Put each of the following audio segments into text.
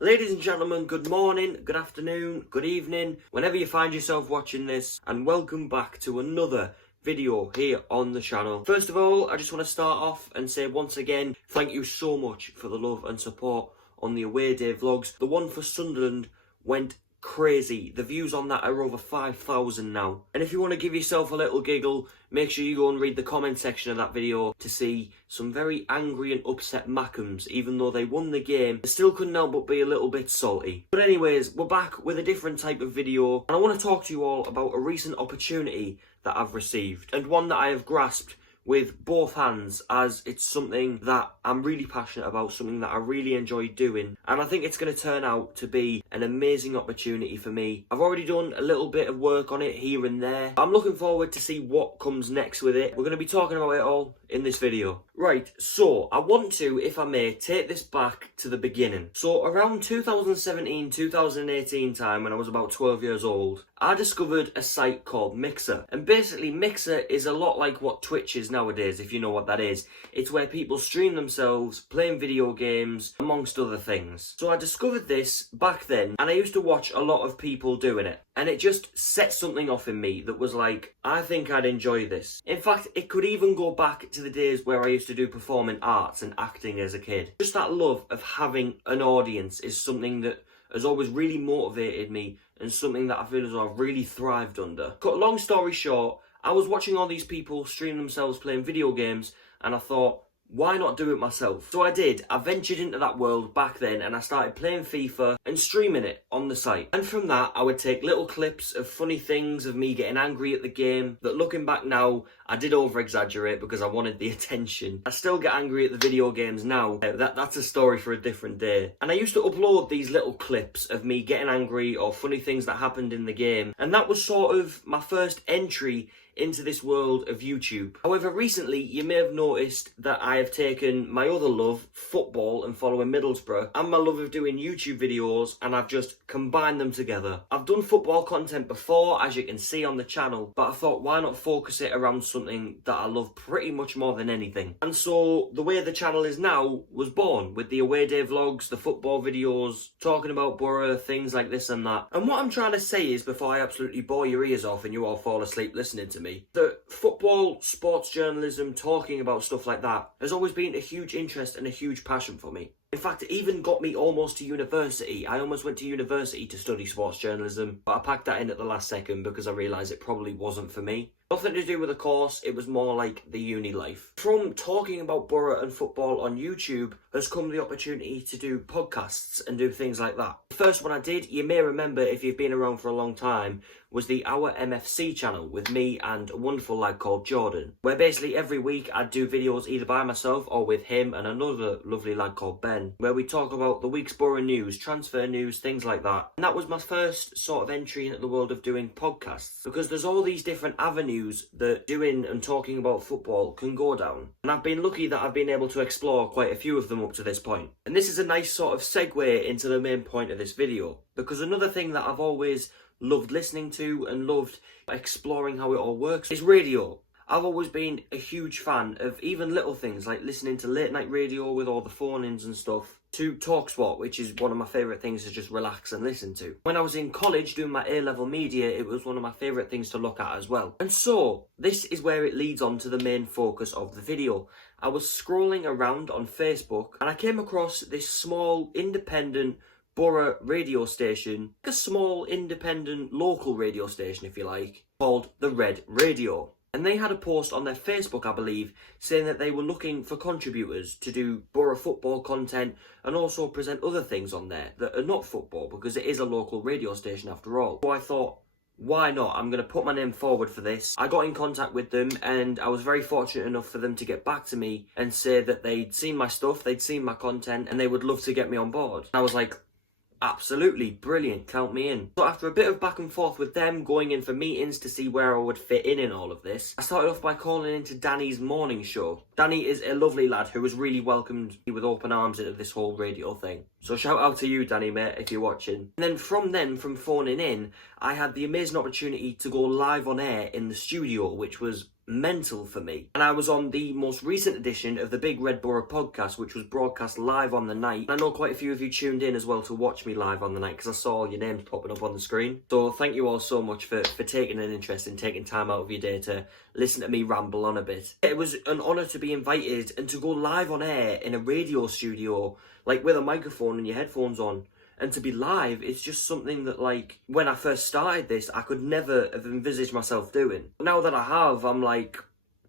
Ladies and gentlemen, good morning, good afternoon, good evening, whenever you find yourself watching this, and welcome back to another video here on the channel. First of all, I just want to start off and say once again, thank you so much for the love and support on the away day vlogs. The one for Sunderland went crazy. The views on that are over 5,000 now. And if you want to give yourself a little giggle, make sure you go and read the comment section of that video to see some very angry and upset Mackhams. Even though they won the game, they still couldn't help but be a little bit salty. But anyways, we're back with a different type of video, and I want to talk to you all about a recent opportunity that I've received, and one that I have grasped with both hands, as it's something that I'm really passionate about, something that I really enjoy doing, and I think it's going to turn out to be an amazing opportunity for me. I've already done a little bit of work on it here and there. I'm looking forward to see what comes next with it. We're going to be talking about it all in this video. Right, so I want to, if I may, take this back to the beginning. So around 2017-2018 time, when I was about 12 years old, I discovered a site called Mixer. And basically Mixer is a lot like what Twitch is nowadays, if you know what that is. It's where people stream themselves playing video games, amongst other things. So I discovered this back then, and I used to watch a lot of people doing it. And it just set something off in me that was like, I think I'd enjoy this. In fact, it could even go back to the days where I used to do performing arts and acting as a kid. Just that love of having an audience is something that has always really motivated me, and something that I feel as though I've really thrived under. Cut a long story short, I was watching all these people stream themselves playing video games, and I thought, why not do it myself? So I did. I ventured into that world back then, and I started playing FIFA and streaming it on the site. And from that, I would take little clips of funny things of me getting angry at the game that, looking back now, I did over-exaggerate because I wanted the attention. I still get angry at the video games now. That's a story for a different day. And I used to upload these little clips of me getting angry or funny things that happened in the game. And that was sort of my first entry into this world of YouTube. However, recently you may have noticed that I have taken my other love, football and following Middlesbrough, and my love of doing YouTube videos, and I've just combined them together. I've done football content before, as you can see on the channel, but I thought, why not focus it around something that I love pretty much more than anything? And so the way the channel is now was born, with the away day vlogs, the football videos, talking about Borough, things like this and that. And what I'm trying to say is, before I absolutely bore your ears off and you all fall asleep listening to me, that football, sports journalism, talking about stuff like that has always been a huge interest and a huge passion for me. In fact, it even got me almost to university. I almost went to university to study sports journalism, but I packed that in at the last second because I realised it probably wasn't for me. Nothing to do with the course, it was more like the uni life. From talking about Borough and football on YouTube has come the opportunity to do podcasts and do things like that. The first one I did, you may remember if you've been around for a long time, was the Our MFC channel with me and a wonderful lad called Jordan, where basically every week I'd do videos either by myself or with him and another lovely lad called Ben, where we talk about the week's Borough news, transfer news, things like that. And that was my first sort of entry into the world of doing podcasts, because there's all these different avenues that doing and talking about football can go down. And I've been lucky that I've been able to explore quite a few of them up to this point. And this is a nice sort of segue into the main point of this video, because another thing that I've always loved listening to and loved exploring how it all works is radio. I've always been a huge fan of even little things like listening to late night radio with all the phone-ins and stuff, to TalkSport, which is one of my favourite things to just relax and listen to. When I was in college doing my A-level media, it was one of my favourite things to look at as well. And so, this is where it leads on to the main focus of the video. I was scrolling around on Facebook and I came across this small independent Borough radio station, a small independent local radio station if you like, called The Red Radio. And they had a post on their Facebook, I believe, saying that they were looking for contributors to do Borough football content and also present other things on there that are not football, because it is a local radio station after all. So I thought, why not? I'm going to put my name forward for this. I got in contact with them and I was very fortunate enough for them to get back to me and say that they'd seen my stuff, they'd seen my content, and they would love to get me on board. I was like, absolutely brilliant, count me in. So after a bit of back and forth with them, going in for meetings to see where I would fit in all of this, I started off by calling into Danny's morning show. Danny is a lovely lad who has really welcomed me with open arms into this whole radio thing. So shout out to you, Danny, mate, if you're watching. And then from phoning in, I had the amazing opportunity to go live on air in the studio, which was mental for me. And I was on the most recent edition of the Big Red Borough podcast, which was broadcast live on the night. And I know quite a few of you tuned in as well to watch me live on the night, because I saw your names popping up on the screen. So thank you all so much for taking an interest in taking time out of your day to listen to me ramble on a bit. It was an honour to be invited and to go live on air in a radio studio, like with a microphone and your headphones on. And to be live, it's just something that, like, when I first started this, I could never have envisaged myself doing. Now that I have, I'm like,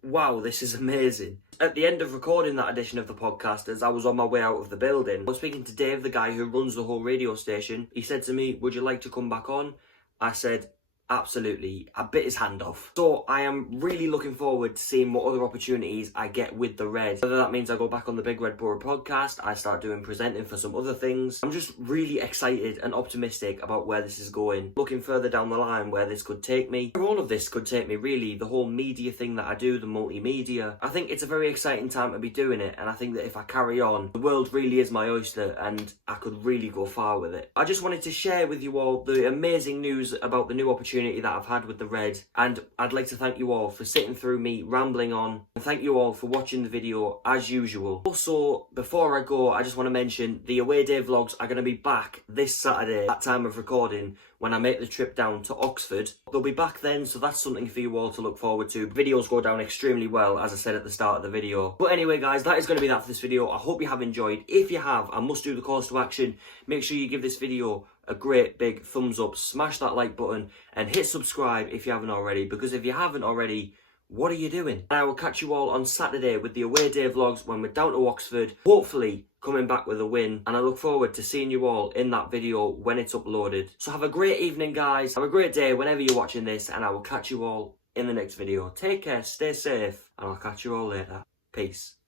wow, this is amazing. At the end of recording that edition of the podcast, as I was on my way out of the building, I was speaking to Dave, the guy who runs the whole radio station. He said to me, would you like to come back on? I said, absolutely. I bit his hand off. So I am really looking forward to seeing what other opportunities I get with the Red. Whether that means I go back on the Big Red Borough podcast, I start doing presenting for some other things. I'm just really excited and optimistic about where this is going. Looking further down the line where this could take me. Where all of this could take me, really. The whole media thing that I do, the multimedia. I think it's a very exciting time to be doing it, and I think that if I carry on, the world really is my oyster and I could really go far with it. I just wanted to share with you all the amazing news about the new opportunity that I've had with the Red, and I'd like to thank you all for sitting through me rambling on, and thank you all for watching the video as usual. Also, before I go, I just want to mention the away day vlogs are going to be back this Saturday at time of recording when I make the trip down to Oxford. They'll be back then, so that's something for you all to look forward to. Videos go down extremely well, as I said at the start of the video. But anyway guys, that is going to be that for this video. I hope you have enjoyed. If you have, I must do the calls to action. Make sure you give this video a great big thumbs up, smash that like button, and hit subscribe if you haven't already, because if you haven't already, what are you doing? And I will catch you all on Saturday with the away day vlogs when we're down to Oxford, hopefully coming back with a win, and I look forward to seeing you all in that video when it's uploaded. So have a great evening guys, have a great day whenever you're watching this, and I will catch you all in the next video. Take care, stay safe, and I'll catch you all later. Peace.